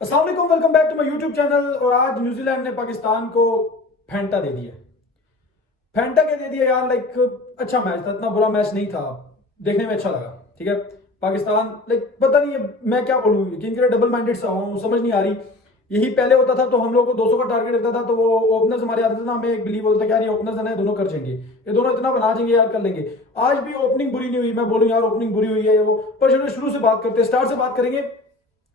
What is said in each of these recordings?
अस्सलाम वालेकुम, welcome back to my YouTube channel. और आज न्यूजीलैंड ने पाकिस्तान को फेंटा दे दिया। फेंटा क्या दे दिया यार, लाइक अच्छा मैच था, इतना बुरा मैच नहीं था, देखने में अच्छा लगा। ठीक है, पाकिस्तान लाइक पता नहीं है मैं क्या बोलूँ, यकीन करें डबल माइंडेड सा हूँ, समझ नहीं आ रही। यही पहले होता था तो हम लोग को 200 का टारगेट रहता था, तो वो ओपनर्स हमारे आते थे ना, हमें एक बिलीव होता था कि यार ये ओपनर्स है दोनों कर जाएंगे, ये दोनों इतना बना देंगे यार, कर लेंगे। आज भी ओपनिंग बुरी नहीं हुई, मैं बोलूँ यार ओपनिंग बुरी हुई है वो, पर चलो शुरू से बात करते हैं, स्टार्ट से बात करेंगे।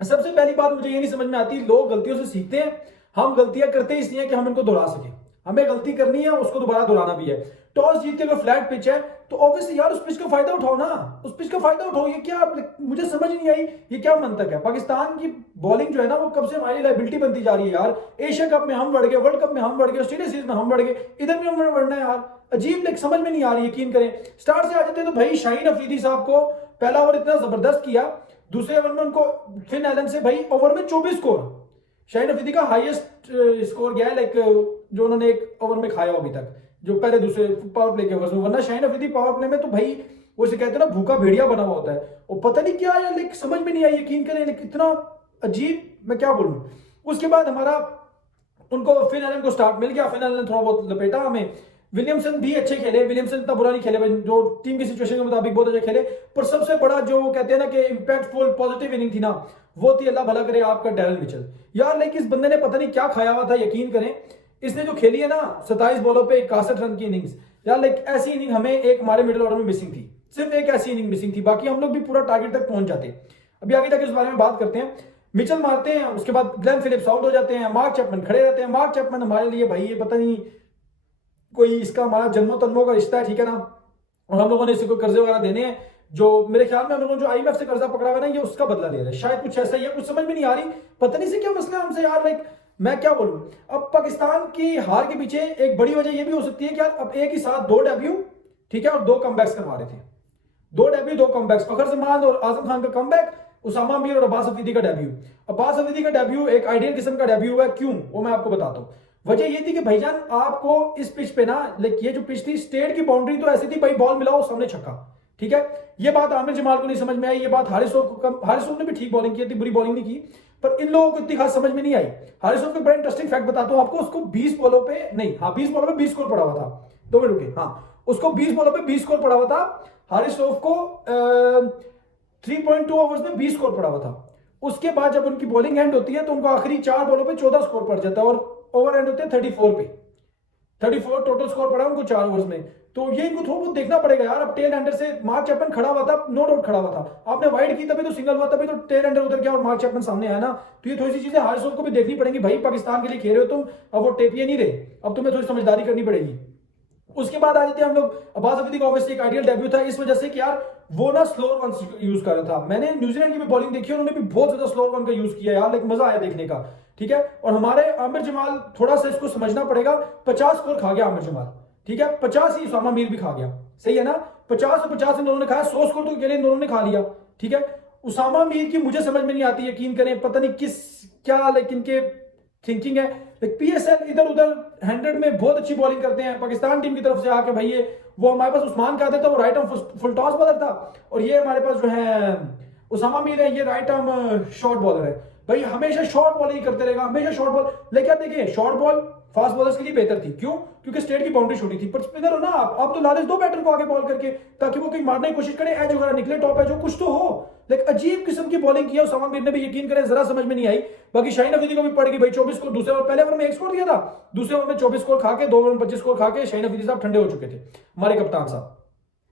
सबसे पहली बात मुझे ये नहीं समझ में आती, लोग गलतियों से सीखते हैं, हम गलतियां करते हैं इसलिए कि हम इनको दोहरा सके। हमें गलती करनी है, उसको दोबारा दोहराना भी है। टॉस जीत के अगर फ्लैट पिच है तो ऑब्वियसली यार उस पिच का फायदा उठाओ ना, उस पिच का फायदा उठाओ। ये क्या, मुझे समझ नहीं आई ये क्या मंतक है। पाकिस्तान की बॉलिंग जो है ना वो कब से हमारी लाइबिलिटी बनती जा रही है यार। एशिया कप में हम बढ़ गए, वर्ल्ड कप में हम बढ़ गए, ऑस्ट्रेलिया सीरीज में हम बढ़ गए, इधर भी हम बढ़ना है यार। अजीब, लाइक समझ में नहीं आ रही। यकीन करें स्टार्ट से आ जाते तो भाई शाहीन अफरीदी साहब को पहला ओवर इतना जबरदस्त किया, दूसरे ओवर में उनको फिन एलन से भाई ओवर में 24 स्कोर, शाहीन अफरीदी का हाईएस्ट स्कोर गया है, लाइक जो उन्होंने एक ओवर में खाया अभी तक, जो पहले दूसरे पावर प्ले के ओवर्स में। वरना शाहीन अफरीदी पावर प्ले में तो भाई वो से कहते हैं ना भूखा भेड़िया बना हुआ होता है। वो पता नहीं क्या है, लाइक समझ में नहीं आई। यकीन करें लाइक इतना अजीब, मैं क्या बोलूं। उसके बाद हमारा उनको फिन एलन को स्टार्ट मिल गया, फिन एलन ने थोड़ा बहुत लपेटा हमें। विलियमसन भी अच्छे खेले, विलियमसन इतना बुरा नहीं खेले भाई, जो टीम की सिचुएशन के मुताबिक बहुत अच्छे खेले। पर सबसे बड़ा जो कहते हैं ना कि इंपैक्टफुल पॉजिटिव इनिंग थी ना, वो थी अल्लाह भला करे आपका डैरल मिचेल। यार लाइक इस बंदे ने पता नहीं क्या खाया हुआ था। यकीन करें इसने जो खेली है ना 27 बॉलों पे 61 रन की इनिंग्स, यार लाइक ऐसी इनिंग हमें एक हमारे मिडिल ऑर्डर में मिसिंग थी, सिर्फ एक ऐसी इनिंग मिसिंग थी, बाकी हम लोग भी पूरा टारगेट तक पहुंच जाते। अभी आगे जाके उस बारे में बात करते हैं। मिचेल मारते हैं, उसके बाद ग्लेन फिलिप्स आउट हो जाते हैं, मार्क चैपमैन खड़े रहते हैं। मार्क चैपमैन हमारे लिए भाई ये पता नहीं कोई इसका हमारा जन्मों तन्मों का रिश्ता है, ठीक है ना। और हम लोगों ने इसे कोई कर्जे वगैरह देने हैं, जो मेरे ख्याल में हम लोगों ने जो आईएमएफ से कर्जा पकड़ा हुआ है ना, ये उसका बदला ले रहे हैं, शायद कुछ ऐसा ही है, कुछ समझ में नहीं आ रही। पता नहीं से क्या मसला है हमसे यार, लाइक मैं क्या बोलूं। अब पाकिस्तान की हार के पीछे एक बड़ी वजह यह भी हो सकती है कि यार अब एक ही साथ दो डेब्यू, ठीक है, और दो कमबैक्स करवा रहे थे। दो डेब्यू दो कमबैक्स, फखर जमान और आजम खान का कमबैक, उसामा मीर और अब्बास अफरीदी का डेब्यू। अब्बास अफरीदी का डेब्यू एक आइडियल किस्म का डेब्यू हुआ है, क्यों वो मैं आपको बताता हूं। वजह ये थी कि भाईजान आपको इस पिच पे ना, लाइक ये जो पिच थी स्टेट की बाउंड्री तो ऐसी थी भाई, बॉल मिलाओ सामने छक्का, ठीक है। ये बात आमिर जमाल को नहीं समझ में आई, ये बात हारिसोफ ने भी ठीक बॉलिंग की थी, बुरी बॉलिंग नहीं की, पर इन लोगों को इतनी खास समझ में नहीं आई। हारिसोफ का बड़ा इंटरेस्टिंग फैक्ट बताता हूं आपको, उसको 20 बॉलों पे नहीं, हाँ 20 बॉलों पे 20 स्कोर पड़ा हुआ था। 2 मिनट रुके, हाँ उसको 20 बॉलों पे 20 स्कोर पड़ा हुआ था। हारिसोफ को 3.2 ओवर्स में 20 स्कोर पड़ा हुआ था। उसके बाद जब उनकी बॉलिंग एंड होती है तो उनको आखिरी 4 बॉलों पे 14 स्कोर पड़ जाता है, और ओवर एंड होते हैं 34 पे। 34 टोटल स्कोर पड़ा उनको 4 ओवर्स में। तो ये इनको थोड़ा बहुत देखना पड़ेगा यार। अब टेल एंडर से मार्क चैपमैन खड़ा हुआ था, नो डाउट खड़ा हुआ था, आपने वाइड की तभी तो सिंगल हुआ, तभी तो टेल एंडर उधर गया और मार्क चैपमैन सामने आया ना। तो ये थोड़ी सी चीजें हारिसोफ को भी देखनी पड़ेंगी भाई, पाकिस्तान के लिए खेल रहे हो तुम, अब वो टेपिए नहीं रहे, अब तुम्हें थोड़ी समझदारी करनी पड़ेगी। उसके बाद आ जाते हैं हम लोग, अब्बास अफरीदी का ऑब्वियसली एक आइडियल डेब्यू था, इस वजह से कि यार वो ना स्लोअर वन यूज कर रहा था। मैंने न्यूजीलैंड की भी बॉलिंग देखी, उन्होंने भी बहुत ज्यादा स्लोअर वन का यूज किया यार, लाइक मजा आया देखने का, ठीक है। और हमारे आमिर जमाल थोड़ा सा इसको समझना पड़ेगा, 50 स्कोर खा गया आमिर जमाल, ठीक है, 50 ही उसामा मीर भी खा गया, सही है ना। 50 और 50 इन दोनों ने खाया, 100 स्कोर तो अकेले इन दोनों ने खा लिया, ठीक है। उसामा मीर की मुझे समझ में नहीं आती, यकीन करें पता नहीं किस क्या लेकिन के थिंकिंग है। पीएसएल इधर उधर 100 में बहुत अच्छी बॉलिंग करते हैं, पाकिस्तान टीम की तरफ से आके भाई ये वो हमारे पास उस्मान का था, वो right arm full toss bowler था, और ये हमारे पास जो है उसामा मीर है, ये राइट आर्म शॉर्ट बॉलर है। भाई हमेशा शॉर्ट बॉल ही करते रहेगा, हमेशा शॉर्ट बॉल। लेकिन देखिए शॉर्ट बॉल फास्ट बॉलर्स के लिए बेहतर थी, क्यों, क्योंकि स्टेट की बाउंड्री छोटी थी। पर स्पिनर हो ना आप तो लालच दो बैटर को आगे बॉल करके, ताकि वो कहीं मारने की कोशिश करे, एज वगैरह निकले, टॉप एज हो, कुछ तो हो। लेकिन अजीब किस्म की बॉलिंग किया उसामा मीर ने भी, यकीन करें जरा समझ में नहीं आई। बाकी शाहीन अफरीदी को भी पड़ गई भाई 24 स्कोर, दूसरे ओवर पहले ओवर में 1 स्कोर दिया था, दूसरे ओवर में 24 स्कोर खा के 2 ओवर में 25 स्कोर खा के शाहीन अफरीदी साहब ठंडे हो चुके थे, हमारे कप्तान साहब।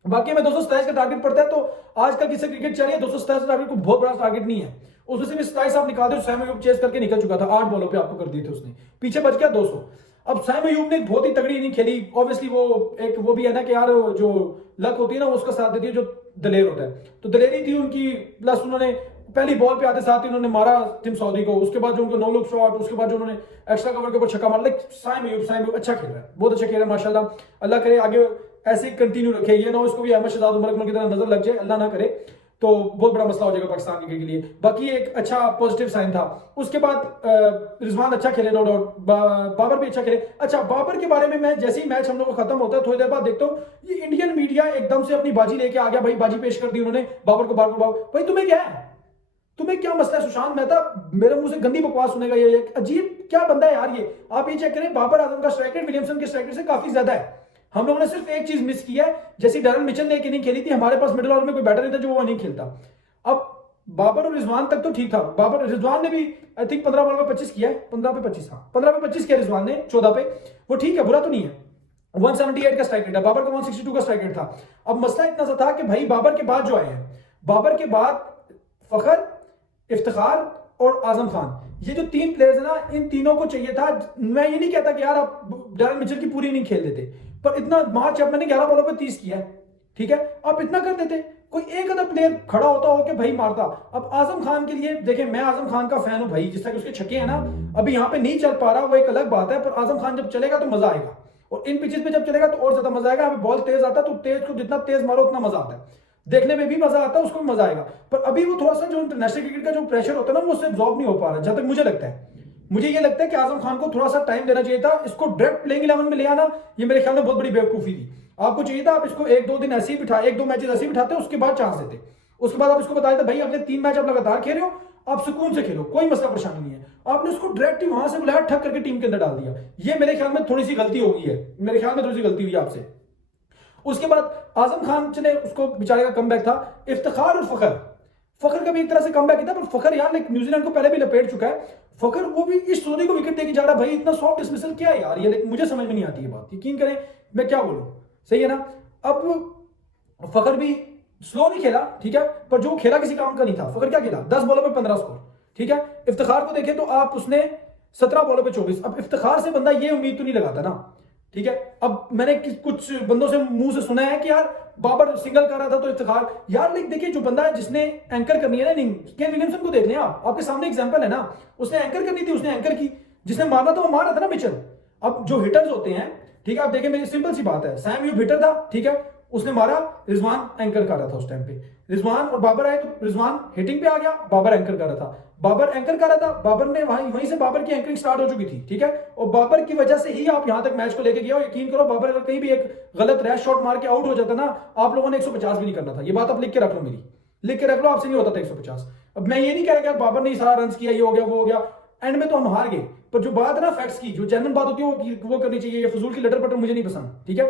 बाकी में 227 का टारगेट पड़ता है, तो आजकल किसी क्रिकेट चल रही है 227 टारगेट को बहुत बड़ा टारगेट नहीं है, उसमें से भी 27 आप निकाल दो। सैम अयूब चेस करके निकल चुका था, 8 बॉलों पे आपको कर दिए थे उसने, पीछे बच गया 200। अब सैम अयूब ने एक बहुत ही तगड़ी इनिंग खेली, ऑब्वियसली वो एक वो भी है ना कि यार जो लक होती है ना उसका साथ देती है जो दलेर होता है, तो दलेरी थी उनकी, प्लस उन्होंने पहली बॉल पे आते साथ ही उन्होंने मारा टिम सऊदी को, उसके बाद जो उनको नो लुक शॉट, उसके बाद जो उन्होंने एक्स्ट्रा कवर के ऊपर छक्का मारा। लाइक सैम अयूब अच्छा खेल रहा है, बहुत अच्छा खेल रहा है माशाल्लाह, अल्लाह करे आगे ऐसे कंटिन्यू रखे, ये ना इसको भी अहमद शहजाद उमर अकमल की तरह नजर लग जाए, अल्लाह ना करे, तो बहुत बड़ा मसला हो जाएगा पाकिस्तान क्रिकेट के लिए। बाकी एक अच्छा पॉजिटिव साइन था। उसके बाद रिजवान अच्छा खेले, नो डाउट, बाबर भी अच्छा खेले। अच्छा बाबर के बारे में मैं जैसे ही मैच हम लोग को खत्म होता है थोड़ी देर बाद देखता हूँ ये इंडियन मीडिया एकदम से अपनी बाजी लेके आ गया, भाई बाजी पेश कर दी उन्होंने बाबर को, भाई तुम्हें क्या है, तुम्हें क्या मसला है सुशांत मेहता मेरे मुंह से गंदी बकवास सुनेगा, ये अजीब क्या बंदा है यार ये। आप ये चेक करें, बाबर आजम का स्ट्राइक रेट विलियमसन के स्ट्राइक रेट से काफी ज्यादा है। हम लोगों ने सिर्फ एक चीज मिस की है, जैसे डैरन मिचेल ने एक इनिंग खेली थी, हमारे पास मिडिल ऑर्डर में कोई बैटर नहीं था जो वो इनिंग खेलता। अब बाबर और रिजवान तक तो ठीक था, बाबर रिजवान ने भी आई थिंक 15 बॉल पे 25 किया है, 15 पे 25, हाँ 15 पे 25 किया रिजवान ने 14 पे, वो ठीक है, बुरा तो नहीं है। 178 का स्ट्राइक रेट है, बाबर का 162 का स्ट्राइक रेट था। अब मसला इतना सा था कि भाई बाबर के बाद जो आए हैं, बाबर के बाद फखर, इफ्तिखार और आजम खान, ये जो तीन प्लेयर्स है ना, इन तीनों को चाहिए था। मैं ये नहीं कहता कि यार आप डैरन मिचेल की पूरी इनिंग खेल देते, पर इतना मार्च चैपमैन ने 11 बॉलों पे 30 किया है, ठीक है, आप इतना कर देते, कोई एक अदर प्लेयर खड़ा होता हो कि भाई मारता। अब आजम खान के लिए देखें, मैं आजम खान का फैन हूं भाई, जिस तरह उसके छक्के हैं ना, अभी यहां पे नहीं चल पा रहा वो एक अलग बात है, पर आजम खान जब चलेगा तो मजा आएगा, और इन पिचेस पे जब चलेगा तो और ज्यादा मजा आएगा। यहाँ पे बॉल तेज आता है तो तेज को जितना तेज मारो उतना मजा आता है, देखने में भी मजा आता है, उसको भी मजा आएगा। पर अभी वो थोड़ा सा जो इंटरनेशनल क्रिकेट का जो प्रेशर होता है ना, वो उससे एब्जॉर्ब नहीं हो पा रहा, जहां तक मुझे लगता है। मुझे ये लगता है कि आजम खान को थोड़ा सा टाइम देना चाहिए था, इसको डायरेक्ट प्लेइंग 11 में ले आना, ये मेरे ख्याल में बहुत बड़ी बेवकूफी थी। आपको चाहिए था आप इसको एक दो दिन ऐसे ही बिठा, एक दो मैचेस ऐसे ही बिठाते, उसके बाद चांस देते, उसके बाद आप इसको बताए थे भाई अगले 3 मैच आप लगातार खेल रहे हो, आप सुकून से खेलो, कोई मसला परेशानी नहीं है। आपने उसको डायरेक्ट वहां से बुलाया, ठक करके टीम के अंदर डाल दिया, ये मेरे ख्याल में थोड़ी सी गलती हो गई है, मेरे ख्याल में थोड़ी सी गलती हुई आपसे। उसके बाद आजम खान ने उसको बेचारे का कमबैक था। इफ्तिखार और फखर का भी एक तरह से कमबैक था, पर फखर यार न्यूजीलैंड को पहले भी लपेट चुका है। फखर वो भी इस स्टोरी को विकेट देके जा रहा, भाई इतना सॉफ्ट डिसमिसल क्या है यार, ये मुझे समझ में नहीं आती है बात, यकीन करें मैं क्या बोलूं, सही है ना। अब फखर भी स्लो नहीं खेला, ठीक है, पर जो खेला किसी काम का नहीं था। फखर क्या खेला, 10 बॉलों पे 15 स्कोर, ठीक है। इफ्तिखार को देखें तो आप उसने 17 बॉलों पे 24। अब इफ्तिखार से बंदा ये उम्मीद तो नहीं लगाता ना, ठीक है। अब मैंने कुछ बंदों से मुंह से सुना है कि यार बाबर सिंगल कर रहा था तो इफ्तिखार, यार लाइक देखिए जो बंदा है जिसने एंकर करनी है ना इनिंग, केन विलियमसन को देख लें आप, आपके सामने एग्जांपल है ना, उसने एंकर करनी थी, उसने एंकर की, जिसने मारना था वो मार रहा था ना मिचेल। अब जो हिटर्स होते हैं, ठीक है, आप देखें मेरी सिंपल सी बात है, सैम यूब हिटर था, ठीक है, उसने मारा, रिजवान एंकर कर रहा था उस टाइम पे, रिजवान और बाबर आए तो रिजवान हिटिंग पे आ गया, बाबर एंकर कर रहा था, बाबर एंकर कर रहा था, बाबर ने वहीं से बाबर की एंकरिंग स्टार्ट हो चुकी थी, ठीक है, और बाबर की वजह से ही आप यहां तक मैच को लेके गए हो। यकीन करो बाबर अगर कहीं भी एक गलत रैश शॉट मार के आउट हो जाता ना, आप लोगों ने 150 भी नहीं करना था, ये बात आप लिख के रख लो, मेरी लिख के रख लो, आपसे नहीं होता था 150। अब मैं ये नहीं कह रहा कि बाबर ने सारा रन किया, ये हो गया वो हो गया, एंड में तो हम हार गए, पर जो बात है ना फैक्ट्स की, जो जेन्युइन बात होती है वो करनी चाहिए, ये फजूल की लटर पटर मुझे नहीं पसंद, ठीक है।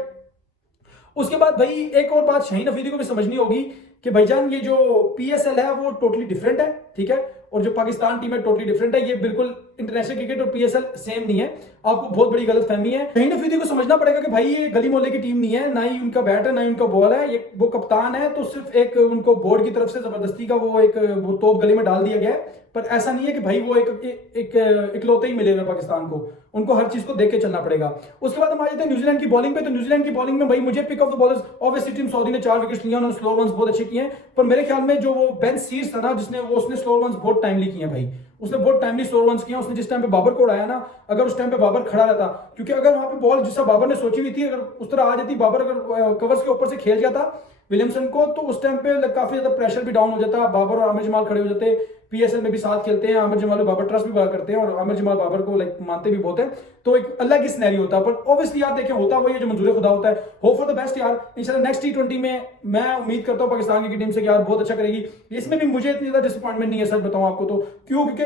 उसके बाद भाई एक और बात शाहीन अफरीदी को भी समझनी होगी कि भाईजान ये जो पीएसएल है वो टोटली डिफरेंट है, ठीक है, और जो पाकिस्तान टीम है टोटली डिफरेंट है, ये बिल्कुल इंटरनेशनल क्रिकेट और पीएसएल सेम नहीं है, आपको बहुत बड़ी गलतफहमी है। शाहीन अफरीदी को समझना पड़ेगा कि भाई ये गली मोहल्ले की टीम नहीं है, ना ही उनका बैट है ना ही उनका बॉल है, ये वो कप्तान है, तो सिर्फ एक उनको बोर्ड की तरफ से जबरदस्ती का वो तोप गली में डाल दिया गया है, पर ऐसा नहीं है कि भाई वो एक इकलौते ही मिले हुए पाकिस्तान को, उनको हर चीज को देख के चलना पड़ेगा। उसके बाद हम आ जाते हैं न्यूजीलैंड की बॉलिंग पे, तो न्यूजीलैंड की बॉलिंग में भाई मुझे pick of the bowlers obviously Tim Southee ने 4 विकेट लिया, उन्होंने स्लो रन्स बहुत अच्छे किए हैं, पर मेरे ख्याल में जो वो बेन सीर्स था ना, उसने स्लो रन्स बहुत टाइमली किए हैं भाई, उसने बहुत टाइमली स्लो रन्स किए। उसने जिस टाइम पे बाबर को उड़ाया ना, अगर उस टाइम पे बाबर खड़ा रहता, क्योंकि अगर वहां पे बॉल जिस बाबर ने सोची हुई थी अगर उस तरह आ जाती, बाबर अगर कवर्स के ऊपर से खेल जाता विलियमसन को, तो उस टाइम पे काफी ज्यादा प्रेशर भी डाउन हो जाता, बाबर और आमिर जमाल खड़े हो जाते, पीएसएल में भी साथ खेलते हैं, आमिर जमाल बाबर ट्रस्ट भी बड़ा करते हैं, और आमिर जमाल बाबर को मानते भी बहुत है, तो एक अलग ही सिनेरियो होता है। पर ऑब्वियसली यार देखें होता वही है जो मंजूर खुदा होता है। होप फॉर द बेस्ट यार, इंशाल्लाह नेक्स्ट T20 में मैं उम्मीद करता हूं पाकिस्तान की टीम से कि यार बहुत अच्छा करेगी। इसमें भी मुझे इतनी ज्यादा डिसअपॉइंटमेंट नहीं है, सच बताऊं आपको तो, क्यों, क्योंकि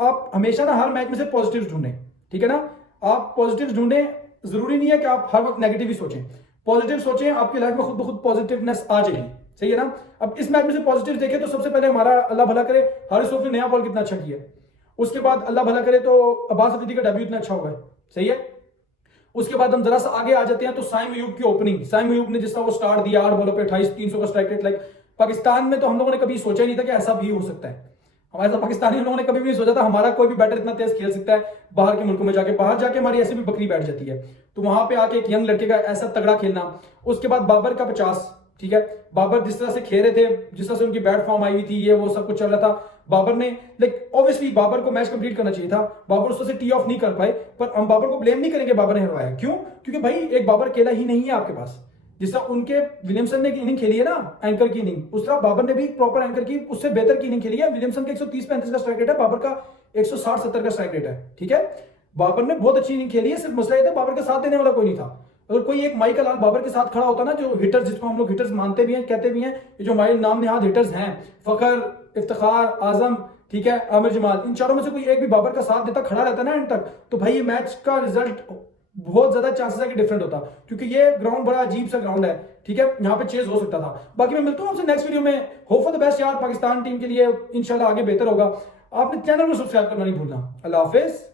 आप हमेशा ना हर मैच में से पॉजिटिव ढूंढें, ठीक है ना, आप पॉजिटिव ढूंढें, जरूरी नहीं है कि आप हर वक्त नेगेटिव ही सोचें, पॉजिटिव सोचें, आपकी लाइफ में खुद ब खुद पॉजिटिवनेस आ जाएगी, सही है ना। अब इस मैच में से पॉजिटिव देखें तो सबसे पहले हमारा अल्लाह भला करे हारिस रऊफ ने नया बॉल कितना अच्छा किया, उसके बाद अल्लाह भला करे तो अब्बास अफरीदी का डेब्यू इतना अच्छा हुआ है, सही है। उसके बाद हम जरा सा आगे आ जाते हैं तो साइम अयूब की ओपनिंग, साइम अयूब ने जिस तरह वो स्टार्ट दिया 8 बॉलों पे 28 300 का स्ट्राइक रेट, लाइक पाकिस्तान में तो हम लोगों ने कभी सोचा ही नहीं था कि ऐसा भी हो सकता है, हमारे पाकिस्तानी लोगों ने कभी भी सोचा था हमारा कोई भी बैटर इतना तेज खेल सकता है, बाहर के मुल्कों में जाके, बाहर जाके हमारी ऐसे भी बकरी बैठ जाती है, तो वहां पे आके एक यंग लड़के का ऐसा तगड़ा खेलना। उसके बाद बाबर का 50, ठीक है, बाबर जिस तरह से खेल रहे थे, जिस तरह से उनकी बैट फॉर्म आई हुई थी, ये वो सब कुछ चल रहा था, बाबर ने लाइक ऑब्वियसली बाबर को मैच कंप्लीट करना चाहिए था, बाबर उस तरह से टी ऑफ नहीं कर पाए, पर हम बाबर को ब्लेम नहीं करेंगे बाबर ने हरवाया, क्यों, क्योंकि भाई एक बाबर अकेला ही नहीं है आपके पास, जिस तरह उनके विलियमसन ने इनिंग खेली है ना एंकर की इनिंग, उस तरह बाबर ने भी प्रॉपर एंकर की उससे बेहतर की इनिंग खेली है। विलियमसन का 130-35 का स्ट्राइक रेट है, बाबर का 160-70 का स्ट्राइक रेट है, ठीक है, बाबर ने बहुत अच्छी इनिंग खेली है, सिर्फ मसला ये था बाबर के साथ देने वाला कोई नहीं था। अगर कोई एक माइकल आल बाबर के साथ खड़ा होता ना, जो हिटर्स जिसको हम लोग हिटर्स मानते भी हैं, कहते भी हैं, ये जो हमारे नाम निहाद हिटर्स हैं, फखर, इफ्तिखार, आजम, ठीक है, आमिर जमाल, इन चारों में से कोई एक भी बाबर का साथ देता, खड़ा रहता ना एंड तक, तो भाई ये मैच का रिजल्ट बहुत ज्यादा चांसेस है कि डिफरेंट होता, क्योंकि ये ग्राउंड बड़ा अजीब सा ग्राउंड है, ठीक है, यहाँ पे चेज हो सकता था। बाकी मैं मिलता हूँ आपसे नेक्स्ट वीडियो में। होप फॉर द बेस्ट यार, पाकिस्तान टीम के लिए इंशाल्लाह आगे बेहतर होगा। आपने चैनल को सब्सक्राइब करना नहीं भूलना। अल्लाह हाफिज।